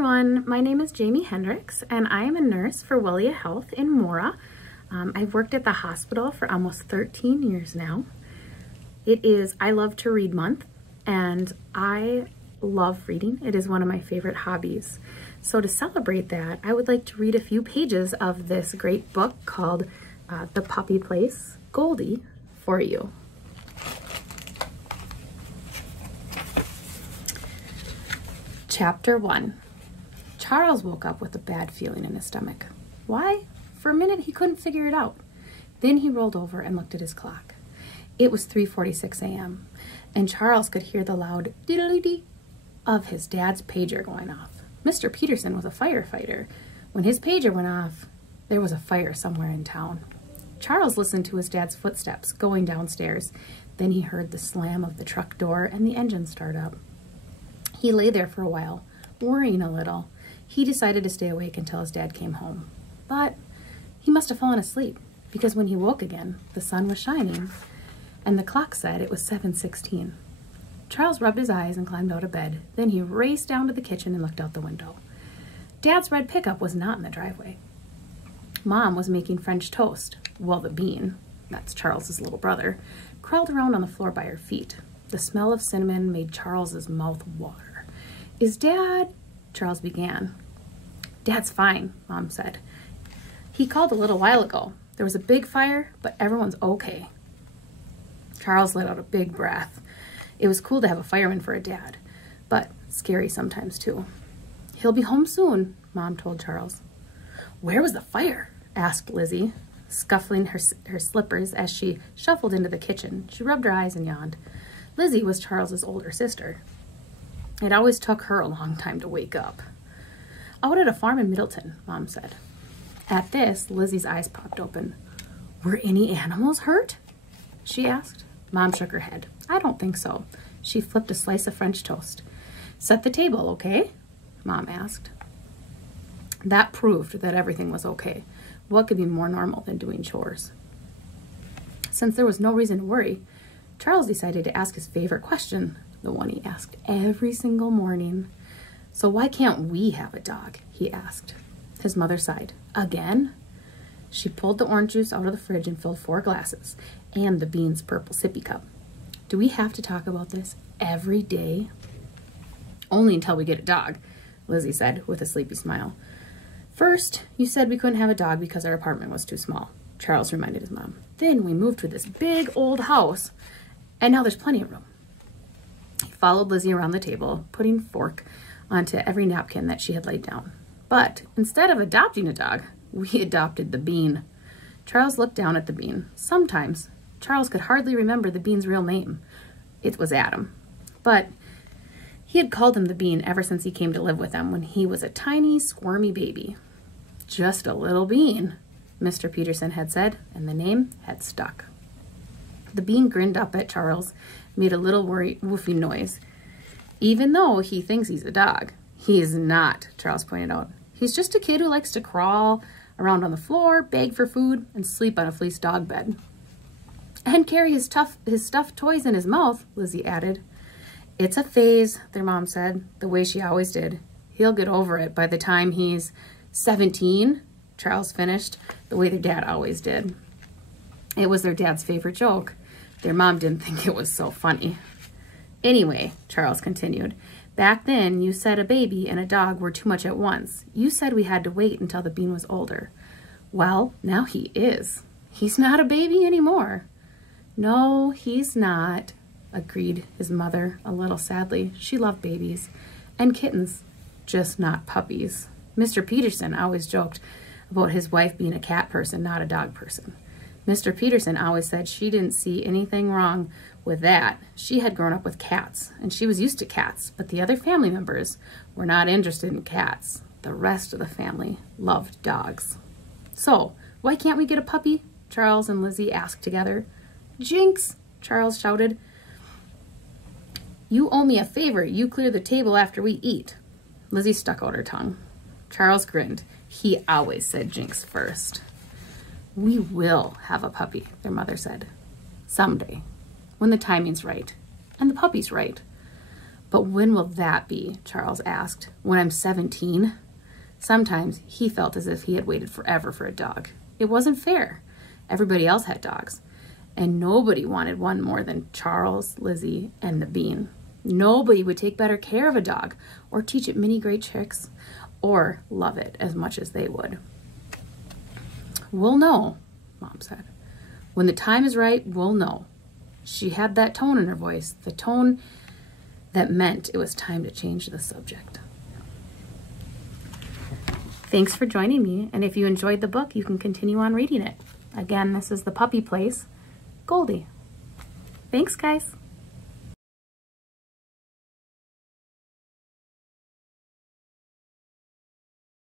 everyone, my name is Jamie Hendricks and I am a nurse for Welia Health in Mora. I've worked at the hospital for almost 13 years now. It is I Love to Read Month and I love reading. It is one of my favorite hobbies. So to celebrate that, I would like to read a few pages of this great book called The Puppy Place, Goldie, for you. Chapter 1. Charles woke up with a bad feeling in his stomach. Why? For a minute he couldn't figure it out. Then he rolled over and looked at his clock. It was 3:46 a.m. and Charles could hear the loud diddly-dee of his dad's pager going off. Mr. Peterson was a firefighter. When his pager went off, there was a fire somewhere in town. Charles listened to his dad's footsteps going downstairs. Then he heard the slam of the truck door and the engine start up. He lay there for a while, worrying a little. He decided to stay awake until his dad came home. But he must have fallen asleep, because when he woke again, the sun was shining, and the clock said it was 7:16. Charles rubbed his eyes and climbed out of bed. Then he raced down to the kitchen and looked out the window. Dad's red pickup was not in the driveway. Mom was making French toast, while the bean, that's Charles's little brother, crawled around on the floor by her feet. The smell of cinnamon made Charles's mouth water. Is Dad? Charles began. Dad's fine, Mom said. He called a little while ago. There was a big fire, but everyone's okay. Charles let out a big breath. It was cool to have a fireman for a dad, but scary sometimes too. He'll be home soon, Mom told Charles. Where was the fire? Asked Lizzie, scuffling her slippers as she shuffled into the kitchen. She rubbed her eyes and yawned. Lizzie was Charles's older sister. It always took her a long time to wake up. Out at a farm in Middleton, Mom said. At this, Lizzie's eyes popped open. Were any animals hurt? She asked. Mom shook her head. I don't think so. She flipped a slice of French toast. Set the table, okay? Mom asked. That proved that everything was okay. What could be more normal than doing chores? Since there was no reason to worry, Charles decided to ask his favorite question, the one he asked every single morning. So why can't we have a dog? He asked. His mother sighed. Again? She pulled the orange juice out of the fridge and filled 4 glasses, and the bean's purple sippy cup. Do we have to talk about this every day? Only until we get a dog, Lizzie said with a sleepy smile. First, you said we couldn't have a dog because our apartment was too small, Charles reminded his mom. Then we moved to this big old house, and now there's plenty of room. He followed Lizzie around the table, putting fork onto every napkin that she had laid down. But instead of adopting a dog, we adopted the bean. Charles looked down at the bean. Sometimes Charles could hardly remember the bean's real name. It was Adam. But he had called him the bean ever since he came to live with them when he was a tiny, squirmy baby. Just a little bean, Mr. Peterson had said, and the name had stuck. The bean grinned up at Charles, made a little woofy noise. Even though he thinks he's a dog, he is not, Charles pointed out. He's just a kid who likes to crawl around on the floor, beg for food, and sleep on a fleece dog bed. And carry his stuffed toys in his mouth, Lizzie added. It's a phase, their mom said, the way she always did. He'll get over it by the time he's 17, Charles finished, the way their dad always did. It was their dad's favorite joke. Their mom didn't think it was so funny. Anyway, Charles continued, back then you said a baby and a dog were too much at once. You said we had to wait until the bean was older. Well, now he is. He's not a baby anymore. No, he's not, agreed his mother a little sadly. She loved babies and kittens, just not puppies. Mr. Peterson always joked about his wife being a cat person, not a dog person. Mr. Peterson always said she didn't see anything wrong with that. She had grown up with cats, and she was used to cats, but the other family members were not interested in cats. The rest of the family loved dogs. So, why can't we get a puppy? Charles and Lizzie asked together. Jinx, Charles shouted. You owe me a favor. You clear the table after we eat. Lizzie stuck out her tongue. Charles grinned. He always said jinx first. We will have a puppy, their mother said. Someday, when the timing's right and the puppy's right. But when will that be? Charles asked. When I'm 17? Sometimes he felt as if he had waited forever for a dog. It wasn't fair. Everybody else had dogs, and nobody wanted one more than Charles, Lizzie, and the Bean. Nobody would take better care of a dog, or teach it many great tricks, or love it as much as they would. We'll know, Mom said. When the time is right, we'll know. She had that tone in her voice, the tone that meant it was time to change the subject. Thanks for joining me, and if you enjoyed the book, you can continue on reading it. Again, this is The Puppy Place, Goldie. Thanks, guys.